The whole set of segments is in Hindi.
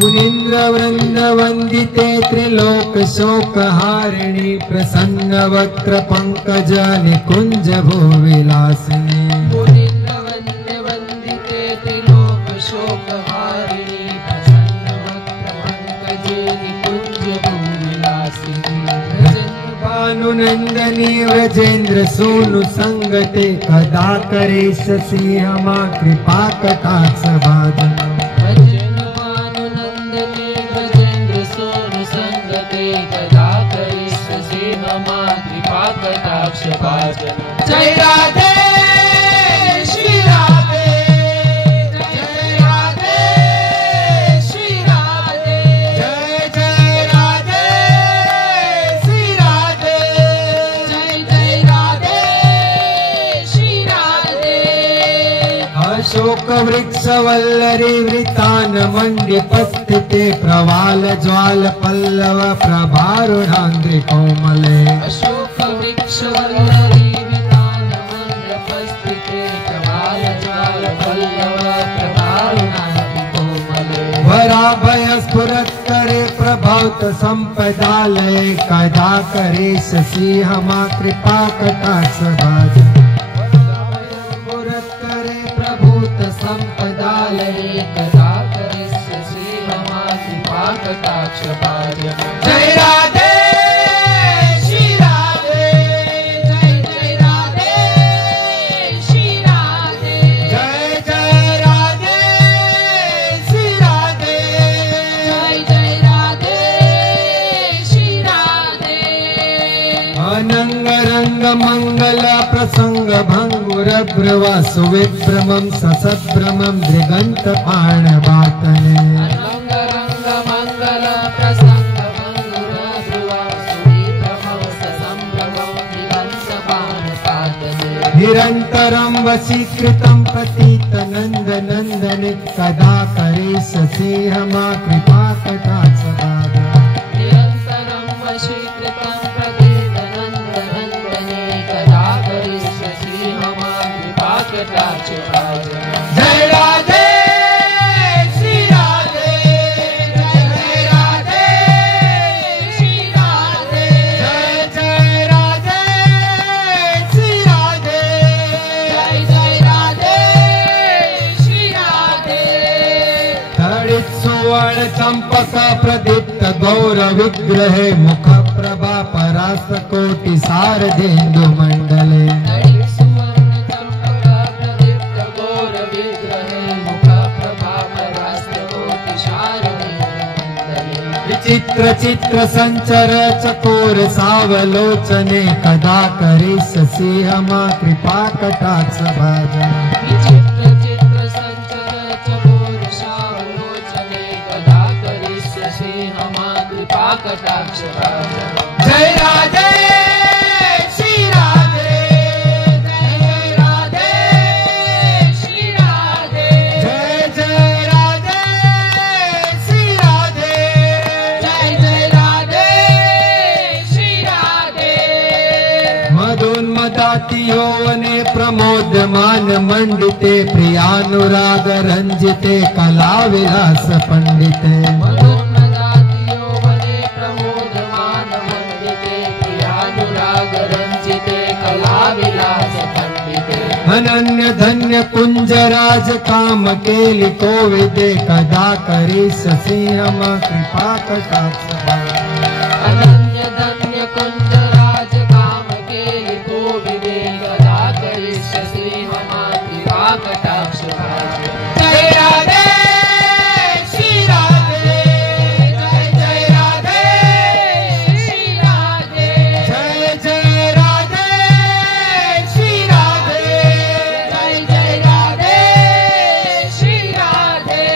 मुनीन्द्र वृंद वंदिते त्रिलोक शोकहारिणी प्रसन्न वक्र पंकज निकुंज भूविलासिनी मुनीन्द्र वृंद वंदिते त्रिलोक शोकहारिणी प्रसन्न वक्र पंकज निकुंज भूविलासिनी भानुनंदनी व्रजेन्द्र सोनु संगते कदा करे सिंह मा कृपा कटाक्ष भाजन जय राधे श्री राधे जय राधे श्री राधे जय जय राधे श्री राधे जय जय राधे श्री राधे अशोक वृक्ष वल्लरी वृतान मंडिपस्थिते प्रवाल ज्वाल पल्लव प्रभारुणांद्रि कोमले अशोक वृक्ष वल्लरी वितान मंडपस्थिते प्रवाल ज्वाल पल्लव प्रभारुणांद्रि कोमले वराभय स्फुरत् करे प्रभात संपदालय कदा करे सिंह मा कृपा कटाक्ष भाजन स्फुरत् करे प्रभूत संपदालय कदा करे सिंह मा कृपा कटाक्ष भाजन जय राधे श्री राधे जय जय राधे श्री राधे जय जय राधे श्री राधे जय जय राधे श्री राधे अनंग रंग मंगल प्रसंग भंगुर भ्रवा सुविभ्रमं ससभ्रमं दिगंत पाण बातने रंग रंग मंगल प्रसंग भंगुर ध्रुवा सुविभ्रमं ससंभ्रमं दिगंत पाण बातने निरंतरं वशीकृतं प्रतीत नंद नंदने कदा करे सिंह मा कृपा कटाक्ष भाजन निरंतरं वशीकृतं प्रतीत नंद नंदने कदा करिष्यसि मम कृपा कटाक्ष भाजन जय राधे श्री राधे जय जय राधे श्री राधे जय जय राधे श्री राधे जय जय राधे श्री राधे तड़ित सुवर्ण चंपक प्रदीप्त गौर विग्रहे मुख प्रभा परास कोटि सारधेन्दु मंडले तड़ित सुवर्ण चंपक प्रदीप्त गौर विग्रहे मुख प्रभा परास्त कोटि शारदेन्दु मंडले विचित्र चित्र संचर चकोर सावलोचने कदा करे सिंह मा कृपा कटाक्ष भाजन विचित्र चित्र संचर चकोर शावलोचने कदा करिष्यसि मम कृपा कटाक्ष भाजन जय राधे श्री राधे जय जय राधे श्री राधे जय जय राधे श्री राधे जय जय राधे श्री राधे मदोन्मदाति यौवने प्रमोदमान मंडिते प्रियानुराग रंजिते कला विलास पंडिते मनोन्मदाति यौवने प्रमोदमान मंडिते प्रियानुराग रंजिते कला विलास पंडिते अनन्य धन्य कुंज राज काम केलि कोविदे कदा करे सिंह मा कृपा कटाक्ष भाजन अनन्य धन्य कुंज राज काम केलि कोविदे कदा करिष्यसि मम कृपा कटाक्ष भाजन जय राधे श्री राधे जय जय राधे श्री राधे जय जय राधे श्री राधे जय जय राधे श्री राधे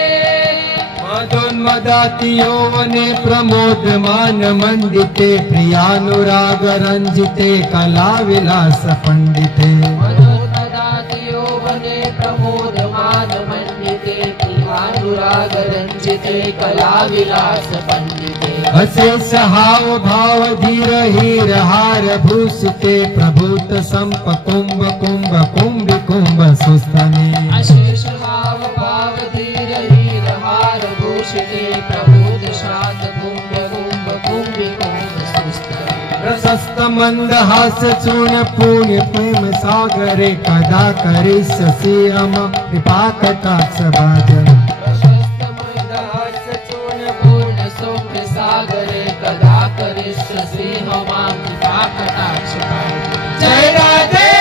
मदोन्मदाति यौवने प्रमोदमान मंडिते प्रियानुराग रंजिते कला विलास पंडिते मनोन्मदाति यौवने प्रमोदमान मंडिते प्रियानुराग रंजिते कला विलास पंडिते अशेष हाव भाव धीर हीर हार भूषिते प्रभूत संप कुंभ कुंभ कुंभ कुंभ सुस्तने अशेष भाव भाव धीर हीर हार भूषिते प्रबोध शात कुंभ कुंभ कुंभी कुंभ सुस्तर प्रशस्त मंदहास चूर्ण पुण्य प्रेम सागरे कदा करिष्यसि हम कृपा कटाक्ष भाजन प्रशस्त मंदहास चूर्ण पूर्ण सौम्य सागरे कदा करिष्यसि हमां कृपा कटाक्ष भाजन जय राधे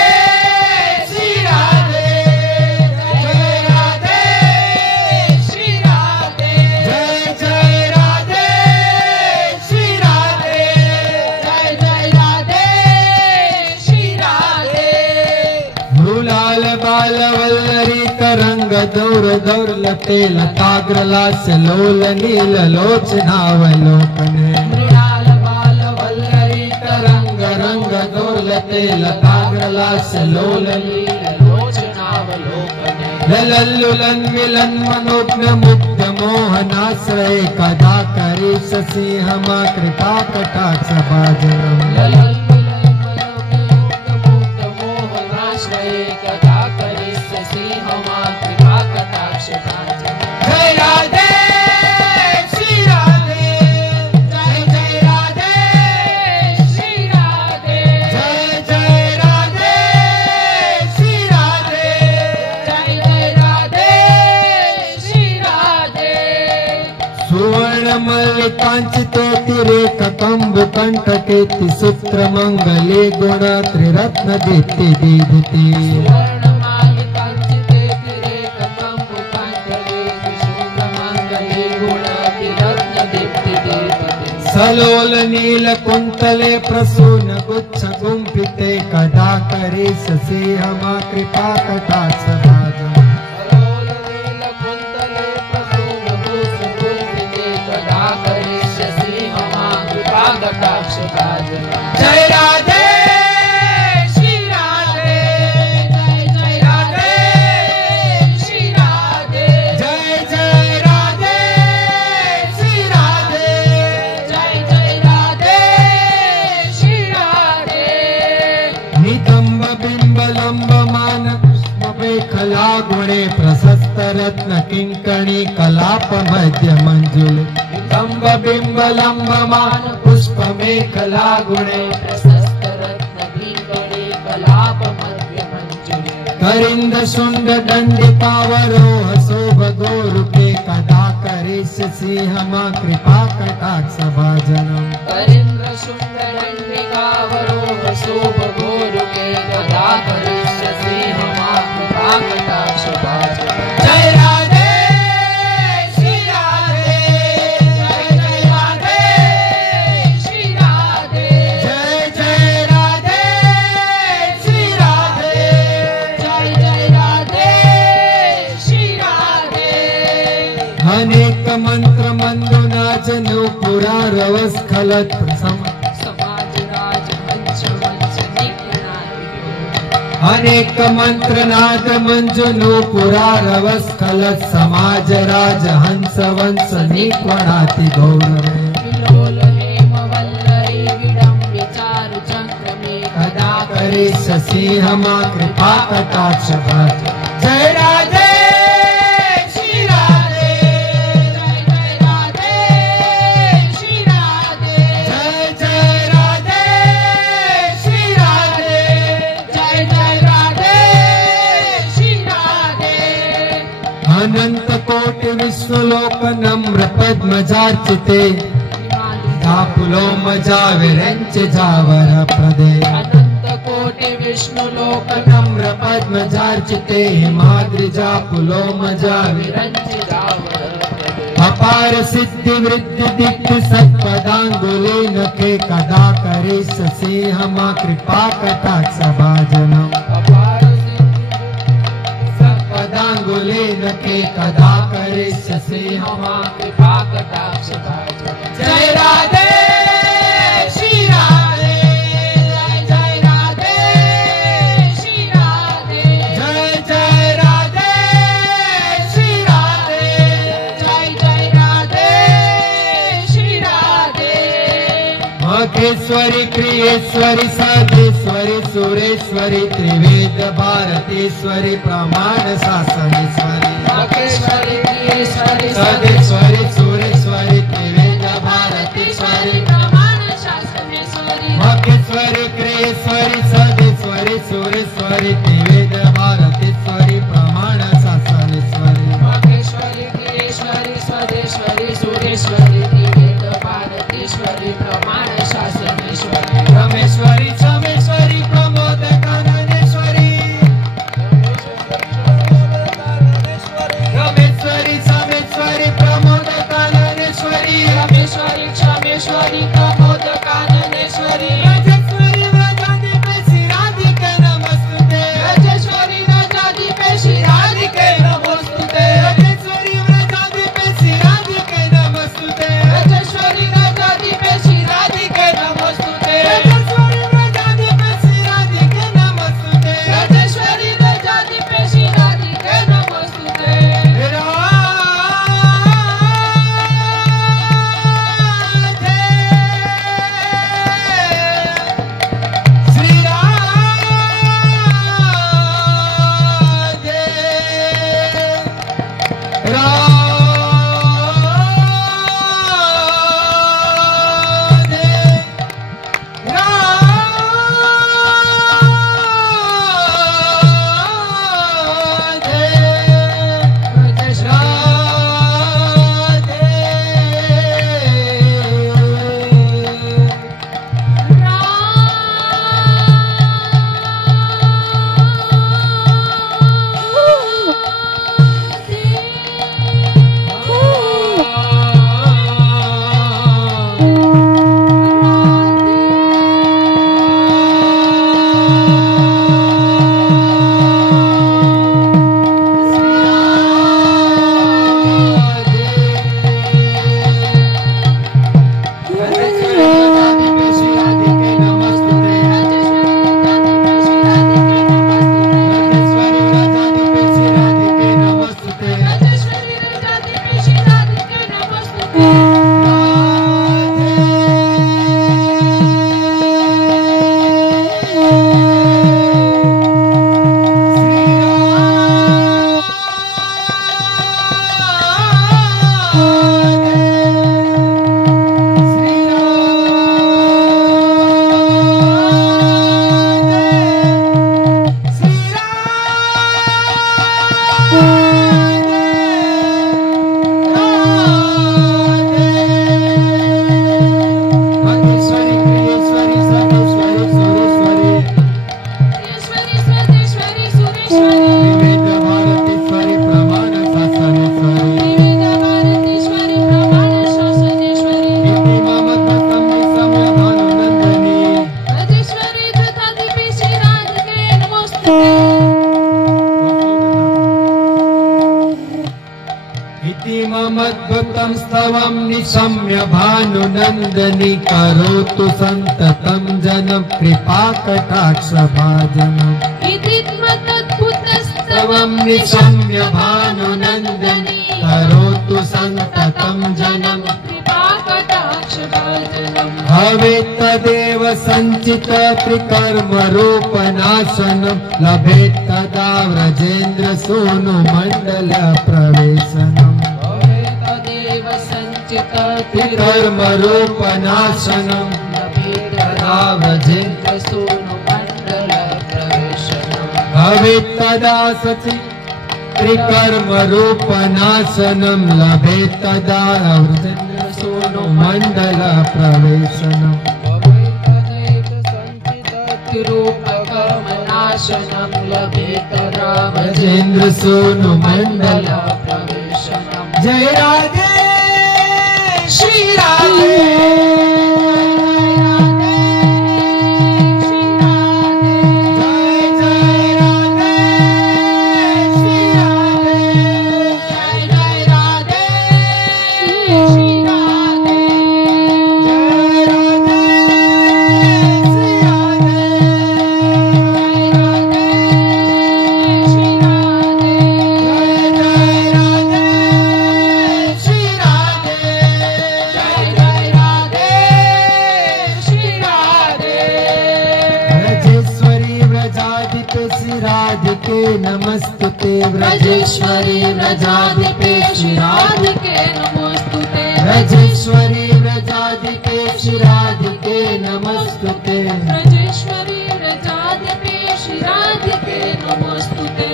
श्री राधे जय राधे श्री राधे जय जय राधे श्री राधे जय जय राधे श्री राधे मृलाल बाल वल्लरी तरंग दौर दौर लते लताग्र लास्य लोल नील लोचनावलोकने मृणाल बाल वल्लरी तरंग रंग दौर लते लताग्र लास्य लोल लील लोचनावलोकने ललल्लुलन मिलन मनोज्ञ मुग्ध मोहनाश्रय कदा करिष्यसि हम कृपा कटाक्ष भाजनम् मोहनाश्रये कदा करिष्यसि हमां कृपा कटाक्ष भाजन जय राधे श्री राधे जय जय राधे श्री राधे जय जय राधे श्री राधे जय जय राधे श्री राधे सुवर्ण मल्लिकांचिते तिरेक कंबु कंटकेति सूत्र मंगले गुण त्रिरत्न दीप्ति दीधिति सुवर्णमालिकांचिते तिरेक कंबु कंठले विशुद्धमंगले गुणातिरत्न दीप्ति दीप्ति सलोल नील कुंतले प्रसून गुच्छ गुंफिते कदा करिष्यसि हम कृपा कटाक्ष भाजन सरोल नील कुंतले प्रसून गुच्छ गुंफिते कदा करिष्यसि हमां कृपा कटाक्ष भाजन जय राधे श्री राधे जय जय राधे श्री राधे जय जय राधे श्री राधे जय जय राधे श्री राधे नितंब बिंब लंब मान मेखला गुणे प्रशस्त रत्न किंकणी कलाप मध्य मंजुल नितंब बिंब लंब मान पुष्प मेखला गुणे प्रशस्त रत्न किंकणी कलाप मध्य मंजुल करिंद शुंड दंडिकावरोह शोभ गोरुके कदा करिष्यसि हम कृपा कटाक्ष भाजनम् करिंद्र सुंदरंडिकावरोह शोभ गोरुके कदा करिष्यसि हमां कृपा कटाक्ष भाजन जय राधे श्री राधे जय जय राधे श्री राधे जय जय राधे श्री राधे जय जय राधे श्री राधे अनेक मंत्र मंदुना जनु पुरा रवस्खलत समाज राज मंच मंच निकनादि अनेक मंत्र नाद मंजुनु पुरा रवस्खलत समाज राज हंस वंश निक्वणाति गौरवे विलोल हेम वल्लरी विडम्बि चारु चक्र में कदा करिष्यसि हम कृपा कटाक्ष भाजन जय राधे श्री राधे जय जय राधे श्री राधे जय जय राधे श्री राधे जय जय राधे श्री राधे अनंत कोटि विश्वलोक नम्र पद्मजार्चिते जापुलो मजा विरंच जावर प्रदे अनंत कोटि विष्णु लोक नम्र पद्मजार्चिते हिमाद्रि जापुलो मजा विरंच जावर अपार सिद्धि वृद्धि दिक्ति सत्पदांगुले नखे कदा करिष्यसि हम कृपा कटाक्ष भाजनम् अपार सत्पदांगुले नखे कदा करिष्यसि हम हमां कृपा कटाक्ष भाजन जय राधे श्री राधे जय जय राधे श्री राधे जय जय राधे श्री राधे जय जय राधे श्री राधे मखेश्वरी क्रियेश्वरी सदेश्वरी सुरेश्वरी त्रिवेद भारतेश्वरी प्रमाण शासनेश्वरी मखेश्वरी प्रियेश्वरी सदेश्वरी सुरेश्वरी स्तवं निशम्य भानुनन्दनी करोतु सन्ततं जनं कृपाकटाक्षभाजनम् इति तद्भुतस्तवं स्तवं निशम्य भानुनन्दनी करोतु सन्ततं जनं कृपाकटाक्षभाजनम् भवेत् तदेव सञ्चित त्रिकर्मरूपनाशनं लभेत् तदा व्रजेन्द्र सोनुमण्डल प्रवेशनम् तदेव सञ्चित त्रिकर्मरूपनाशनं लभेत् तदा व्रजेन्द्र सोनुमण्डल प्रवेशनम् भवेत् तदा सचि त्रिकर्मरूपनाशनं लभेत् तदा व्रजेन्द्र सोनुमण्डल प्रवेशनम् रूपकर्मनाशनं लभेत् तदा व्रजेन्द्र सोनुमण्डल प्रवेशनम् जय राधे श्री राधे नमस्तुते व्रजेश्वरी व्रजाधिपे श्री राधिके नमोस्तुते व्रजेश्वरी व्रजाधिपे श्री राधिके नमस्तुते व्रजेश्वरी व्रजाधिपे श्री राधिके नमोस्तुते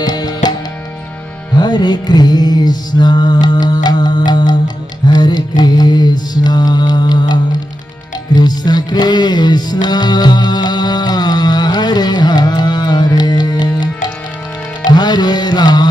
हरे Krishna Krishna Krishna Hare Hare Hare Ram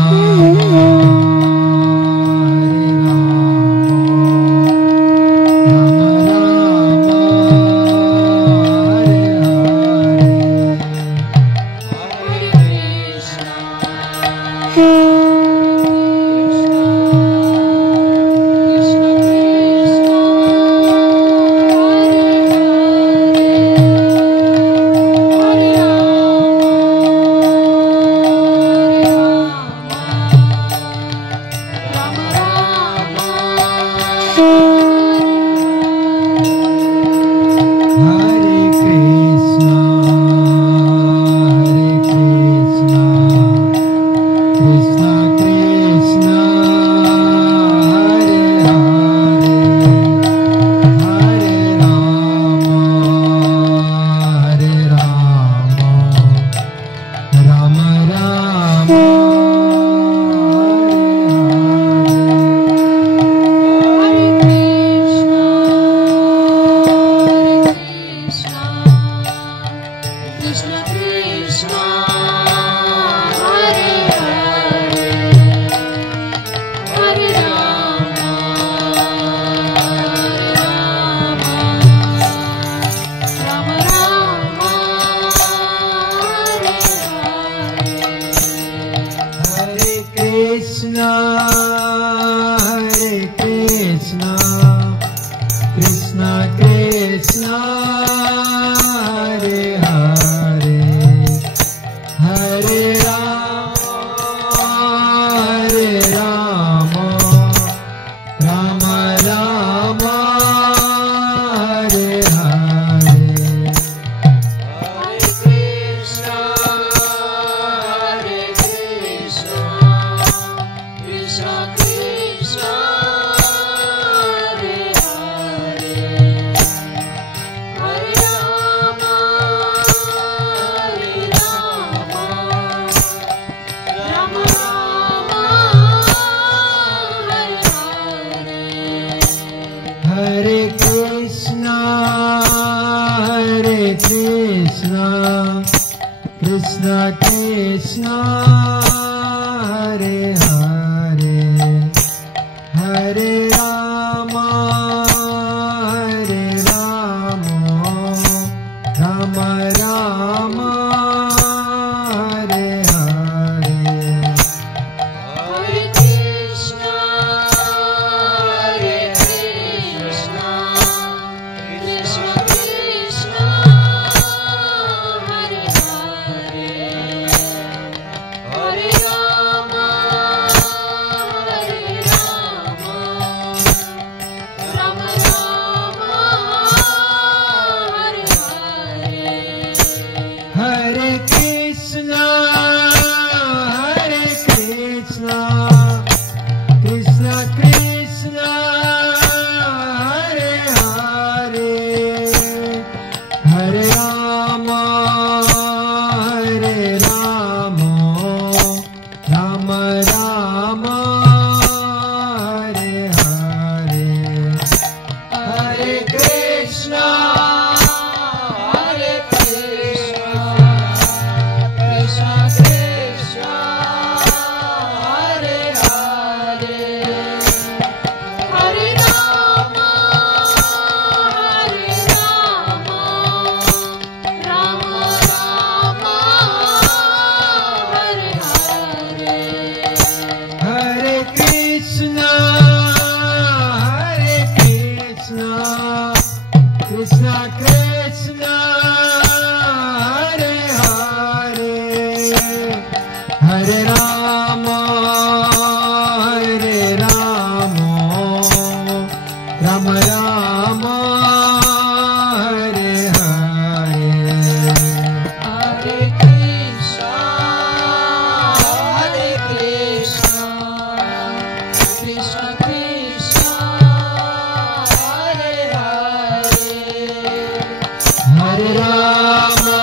Krishna Krishna Hare Hare Hare Rama Hare Rama Rama Rama Hare Hare Hare Krishna Krishna Krishna Hare Hare Hare Rama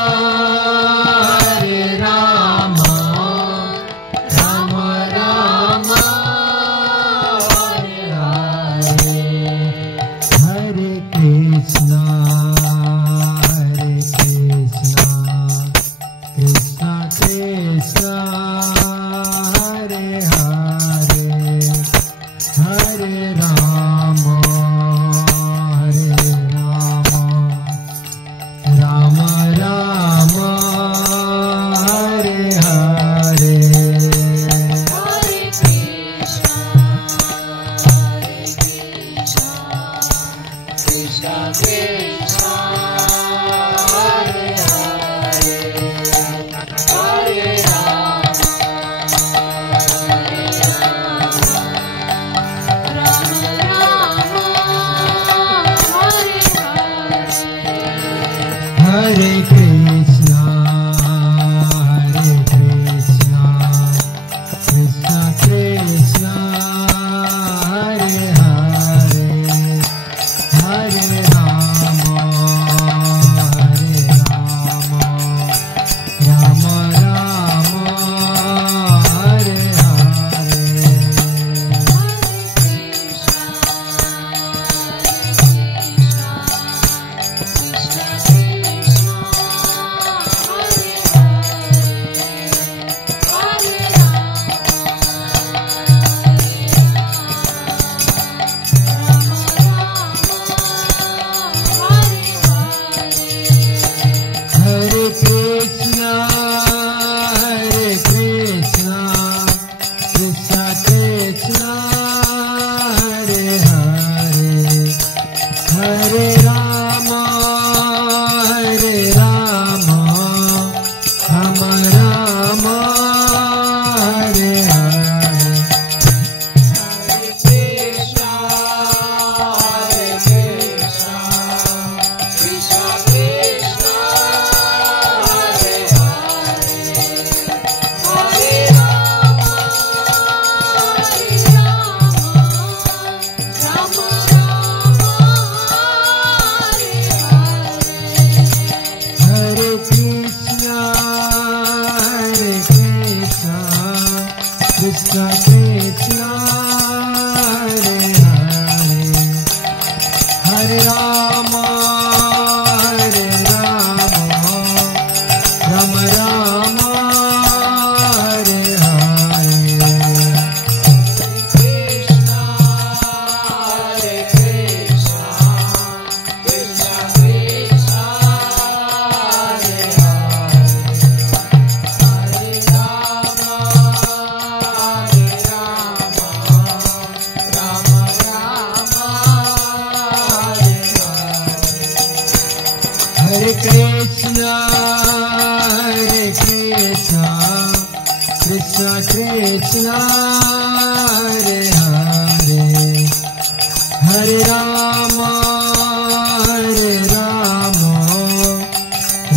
Hare Rama Rama Rama Hare Hare Hare Krishna Krishna Krishna Hare Hare Hare Rama Rama Rama Hare Hare Hare Krishna Krishna Krishna Hare Hare Hare Rama Hare Krishna Krishna Krishna Hare Hare Hare Rama Rama Rama Hare Hare Hare Krishna Krishna Krishna Hare Hare Hare Rama Rama Rama Hare Hare Krishna Krishna Krishna Hare Hare Hare Rama Rama Hare Krishna Krishna Krishna Hare Hare Hare Rama Rama Rama Hare Hare Krishna Krishna Krishna Krishna Hare Hare Hare Rama Rama Rama Hare Hare Hare Krishna Krishna Krishna Hare Hare Hare Rama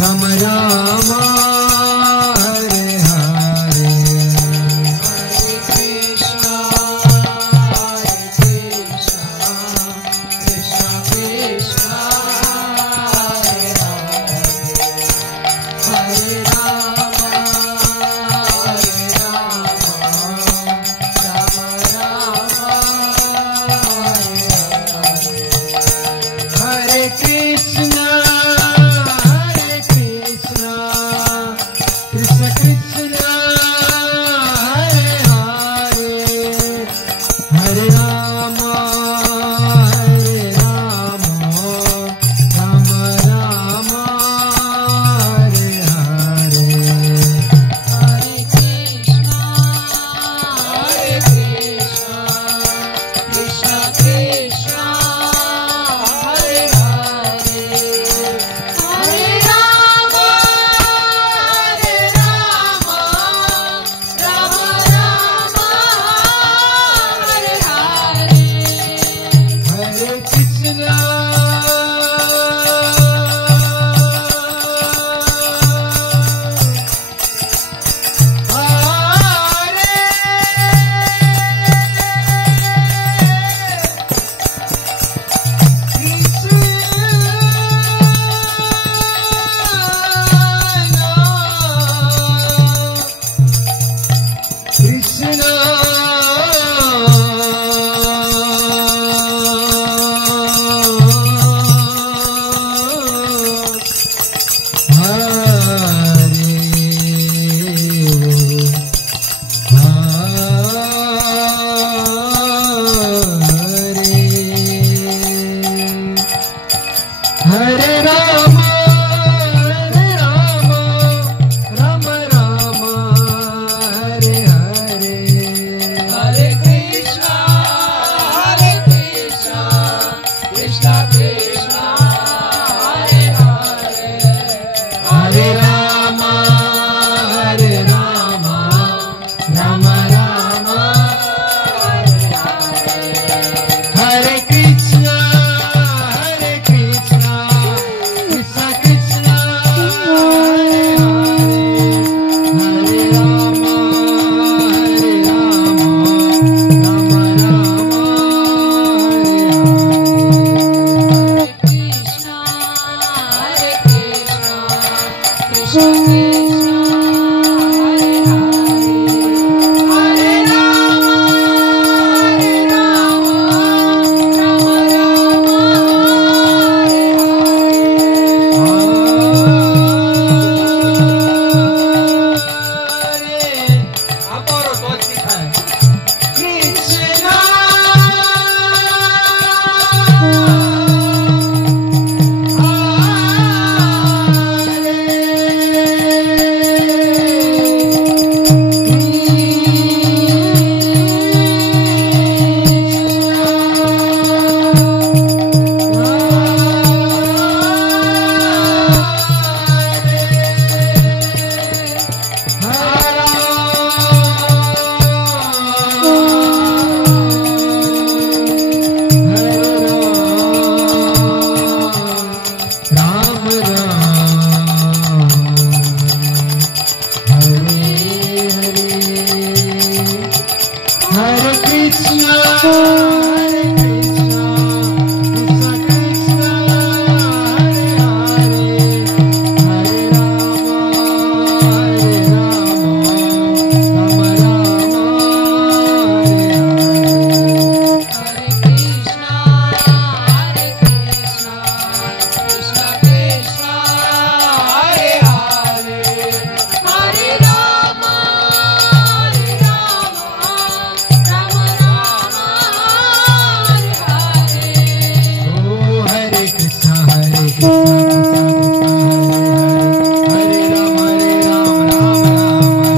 Rama Rama Hare Hare Krishna Krishna Krishna Hare Hare Rama Rama Rama Hare Rama, Rama Rama, Hare Hare. Hare Krishna, Krishna Krishna, Hare Hare. Hare Rama, Rama Rama, Hare Krishna, Krishna Krishna, Hare Hare. Hare Rama, Rama Rama, Hare Hare. Krishna, Krishna Krishna, Hare Hare. Hare Rama, Rama Hare Krishna, Krishna Krishna, Hare Hare. Hare Rama, Rama Rama, Hare Hare. Hare Krishna, Krishna Krishna, Hare Hare. Hare Rama, Rama Rama, Hare Hare. Oh, Hare Krishna, Krishna Krishna, Hare Rama, Rama Rama,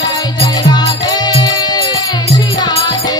Jai Jai Radhe, Shri Radhe.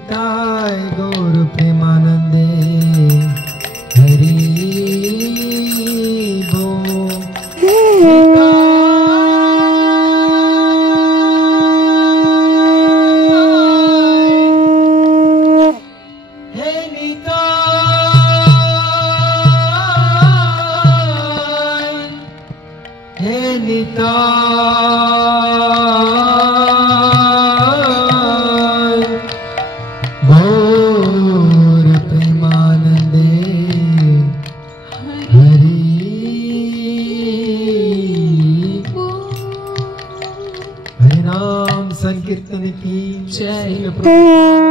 Nitai गौर प्रेमानंदे हरि संकीर्तन की जय प्रभु।